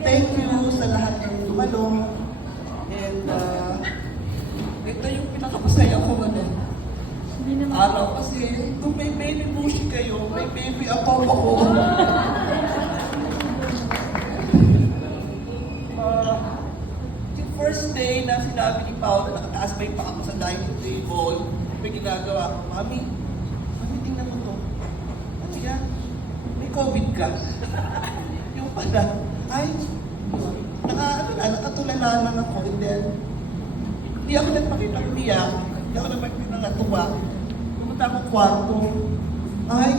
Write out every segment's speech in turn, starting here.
Thank you sa lahat ng dumalo. And ito yung pinakapasaya ko araw kasi kung may baby bushi kayo, may baby apaw ako. Yung first day na sinabi ni Paolo, nakataas pa yung paa ko sa dining table, may ginagawa ko, Mami, tingnan mo to. Ano yan? May COVID ka. Yung pala, ay, nakatulala lang ako. And then, hindi ako nagpakita-iyak, hindi ako nagpakita-natuwa. Pumunta akong kwarto, ay,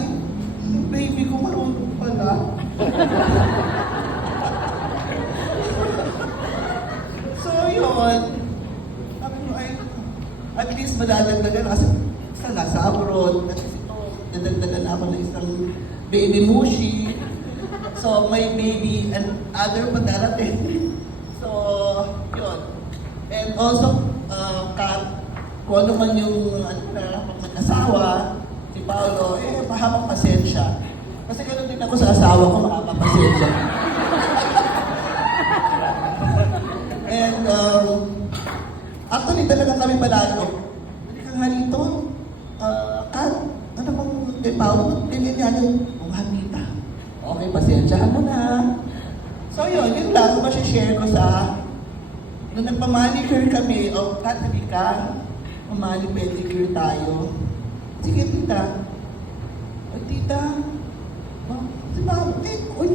yung baby ko marunong pala. So yun, sabi ko ay, at least madadagdagan kasi nasa abroad, at least ito, nadagdagan ako ng isang baby mushi. So may baby and other pa darating. So, yun. And also, Kat, kung ano man yung pag mag-asawa, si Paolo, mahabang pasensya. Kasi gano'n din ako sa asawa ko, mahabang pasensya. And, actually, talaga kami palalo. Hindi ka nga rito, Kat, ano bang kay Paolo? Ganyan Hamita. Okay, pasensyahan mo na. So yun lang, masishare ko sa nung nagpa-manicure kami, Kat, hindi ka, mamani-pedicure tayo. Sige, tita. Tita, si Paolo,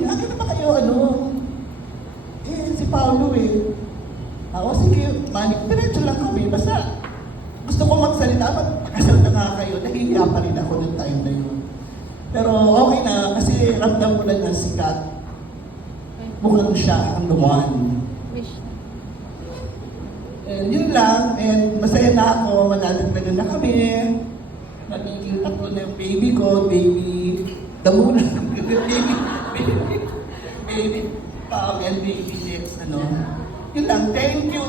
agad na ba kayo, si Paolo sige, diretso lang kami, basta gusto ko magsalita, magpakasal na nga kayo, nahihiya pa rin ako ng time na yun. Pero okay na, kasi ramdam ko na si Kat. Mukhang siya ang lumuhan. And yun lang, and masaya na ako, madadagdagan na kami. Magiging tatlo na yung baby ko, baby Damuna, baby Pao, and baby next, Yun lang, thank you.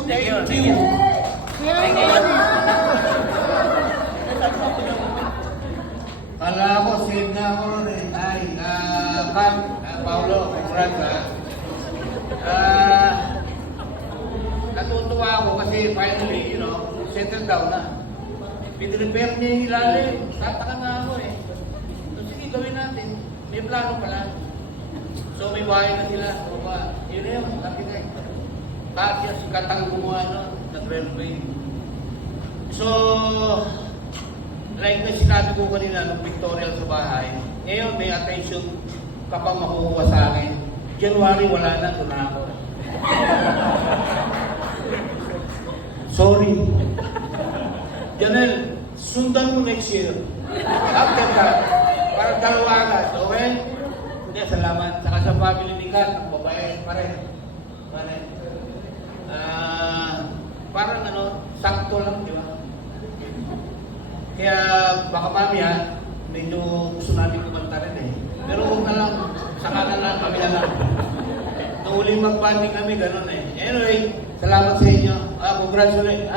Kala ko, save na ako ron Ay, Pat, Paolo, congrats natutuwa ako kasi finally, settle down na. Pinrepair niya yung ilalim. Tataka na ako So sige, gawin natin. May plano pala. So may bahay na sila. Yun na yun, architect. Bakit si Katang gumawa nag-renovate. So, like na sinabi ko kanina nung pictorial sa bahay, ngayon may attention ka pa makukuha sa akin. January wala na, doon na ako. Sorry. Janelle, sundan mo next year. After that, para dalawa agad, okay? Hindi, salamat. Saka sa family ni Kat, babae pa rin. Parang sakto lang, di ba? Kaya baka mamaya, medyo gusto natin kumanta rin Pero huwag na lang, saka na lang, kami na lang. Nung huling mag-banding kami, gano'n Anyway, salamat sa inyo. Congrats ulit,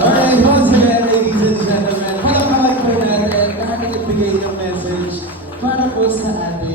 Alright, once again, ladies and gentlemen, palakpakan po natin ang ating nagbigay ng message para po sa ating